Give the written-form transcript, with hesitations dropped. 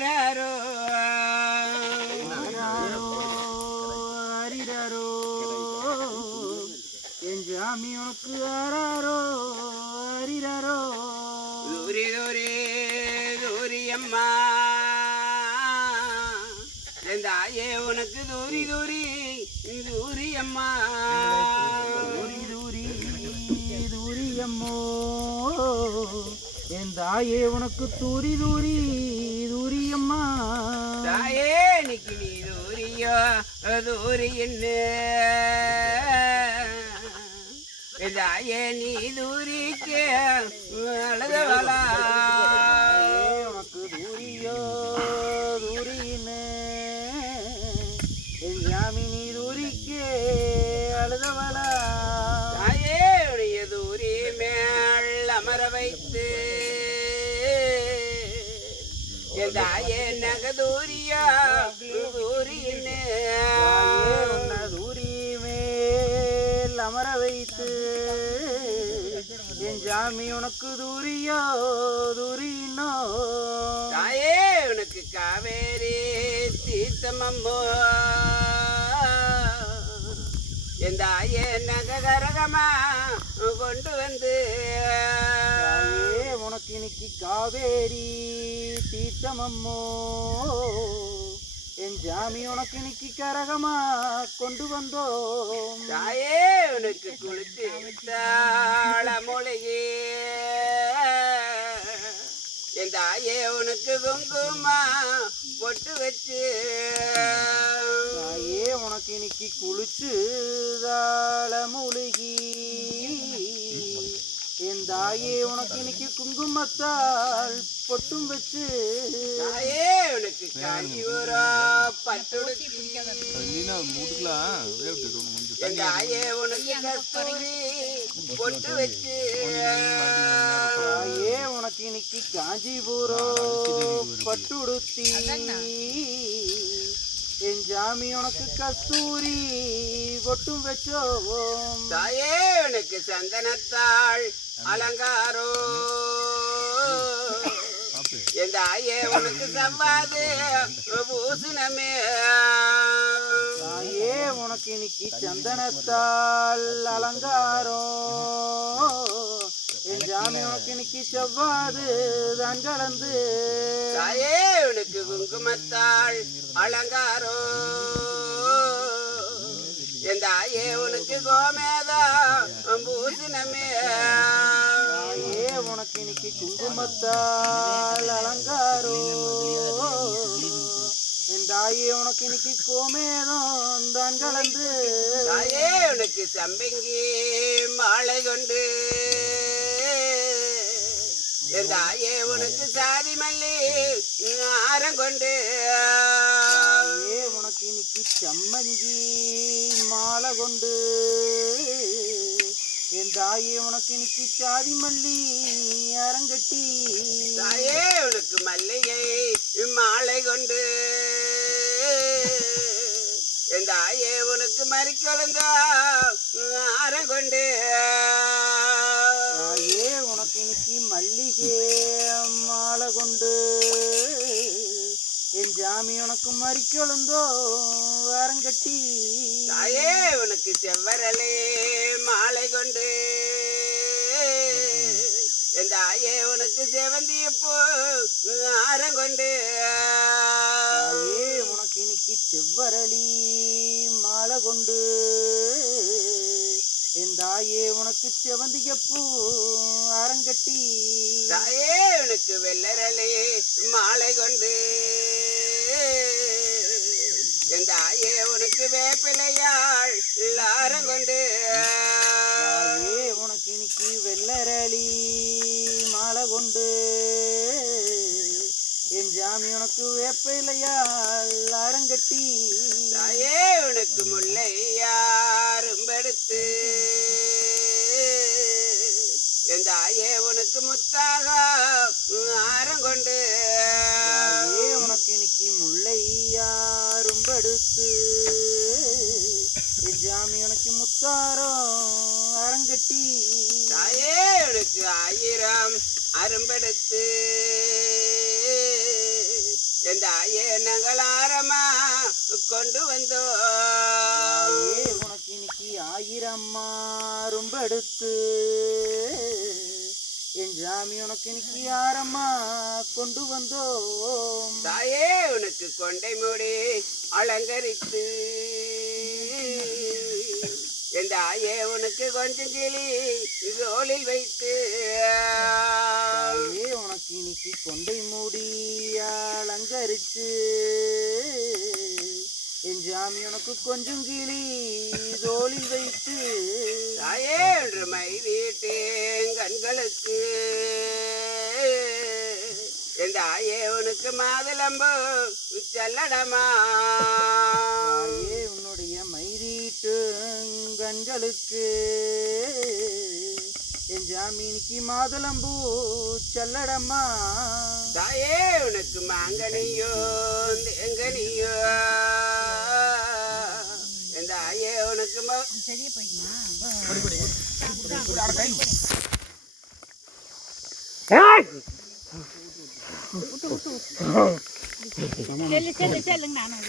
ஆராரோ அரிரரோ என் ஜாமி உனக்கு ஆராரோ அரிரரோ தூரி தூரி தூரி அம்மா என் தாயே உனக்கு தூரி தூரி தூரி அம்மா தூரி தூரி தூரி அம்மோ என் தாயே உனக்கு தூரி தூரி தூரி அம்மா தாயே இன்னைக்கு நீ தூரியோ தூரி என்ன தாயே நீ தூரிக்கு அழுதவளா உனக்கு தூரியோ தூரின்னு என் ஜாமினி தூரிக்கு அழுதவளா தாயே உடைய தூரி மேல் அமர வைத்து என் தாயே நக தூரியா தூரின்னு தூரி மேல் அமர வைத்து என் ஜாமி உனக்கு தூரியோ தூரினோ தாயே உனக்கு காவேரி தீர்த்தமம்மோ என் தாயே நகரகமா கொண்டு வந்து உனக்கு இன்னைக்கு காவேரி தீர்த்தமம்மோ என் ஜாமி உனக்கு இன்னைக்கு கரகமா கொண்டு வந்தோம் தாயே உனக்கு குளித்து விட்டாள மொழியே என் தாயே உனக்கு குங்குமா பொட்டு வச்சு தாயே உனக்கு இன்னைக்கு குளிச்சு தாள மூலிகி என் தாயே உனக்கு இன்னைக்கு குங்குமத்தால் பொட்டும் வச்சு தாயே உனக்கு காஞ்சிபுரா பட்டுடுத்தி என் தாயே உனக்கு கஸ்தூரி பொட்டு வச்சு தாயே உனக்கு இன்னைக்கு காஞ்சிபுரம் பட்டுடுத்தி என் ஜாமி உனக்கு கஸ்தூரி பொட்டும் வச்சோம் தாயே உனக்கு சந்தனத்தாள் அலங்காரோ என் தாயே உனக்கு சவ்வாது பூசணமே தாயே உனக்கு இன்னைக்கு சந்தனத்தால் அலங்காரம் என் ஜாமி உனக்கு இன்னைக்கு செவ்வாது தான் கலந்து தாயே உனக்கு குங்குமத்தாள் அலங்காரோ என் தாயே உனக்கு கோமேதா பூசணமே தாயே உனக்கு இன்னைக்கு குங்குமத்தால் அலங்காரோ என் தாயே உனக்கு இன்னைக்கு கோமேதம் தான் கலந்து தாயே உனக்கு சம்பங்கி மாலை கொண்டு என் தாயே உனக்கு சாதி மல்லி ஆரம் கொண்டு தாயே உனக்கு இன்னைக்கு சம்மங்கி மாலை கொண்டு என் தாயே உனக்கு இன்னைக்கு சாதி மல்லி அரங்கட்டி தாயே உனக்கு மல்லிகை மாலை கொண்டு என் தாயே உனக்கு மறிக்கொழுந்தா ஆரம் கொண்டு தாயே உனக்கு இன்னைக்கு மல்லிகை மாலை கொண்டு என் ஜாமி உனக்கு மறிக்கொழுந்தோ அரங்கட்டி தாயே உனக்கு செவ்வரலே மாலை கொண்டு என் தாயே உனக்கு செவந்தியப்போ ஆரம் கொண்டு தாயே உனக்கு இன்னைக்கு செவ்வரளி மாலை கொண்டு என் தாயே உனக்கு செவந்தியப்பூ அரங்கட்டி தாயே உனக்கு வெள்ளரலே மாலை கொண்டு என் தாயே உனக்கு வேப்பிலையாள் ஆரம் கொண்டு தாயே உனக்கு இன்னைக்கு வெள்ளரளி மாலை கொண்டு என் ஜாமி உனக்கு வேப்பிலையாள் அரங்கட்டி தாயே உனக்கு முல்லையாரும் படுத்து என் தாயே உனக்கு முத்தாக ஆரம் கொண்டு தாயே உனக்கு இன்னைக்கு முல்லையாரும் படுத்து என் ஜாமி உனக்கு முத்தாரம் அரங்கட்டி தாயே உனக்கு 1000 அரும்பெடுத்து தாயே நாங்கள் ஆரமா கொண்டு வந்தோம் தாயே உனக்கு இன்னைக்கு 1000 மாறும் எடுத்து என் ஜாமி உனக்கு இன்னைக்கு யாரம்மா கொண்டு வந்தோம் தாயே உனக்கு கொண்டை மூடி அலங்கரித்து என் தாயே உனக்கு கொஞ்சம் கிளி தோளில் வைத்து தாயே உனக்கு இன்னைக்கு கொண்டை மூடி அலங்கரித்து என் ஜாமி உனக்கு கொஞ்சம் கிளி தோளில் வைத்து தாயே என்று மை வீட்டு கண்களுக்கு என் தாயே உனக்கு மாதுளம்பு செல்லடமா தாயே உன்னுடைய மைரீட்டு கண்களுக்கு என் ஜாமீனுக்கு மாதுளம்பூ செல்லடம்மா தாயே உனக்கு மாங்கனியோ தேங்கனியோ என் தாயே உனக்கு சரியா போய்க்குமா செல்லுங்க நானும்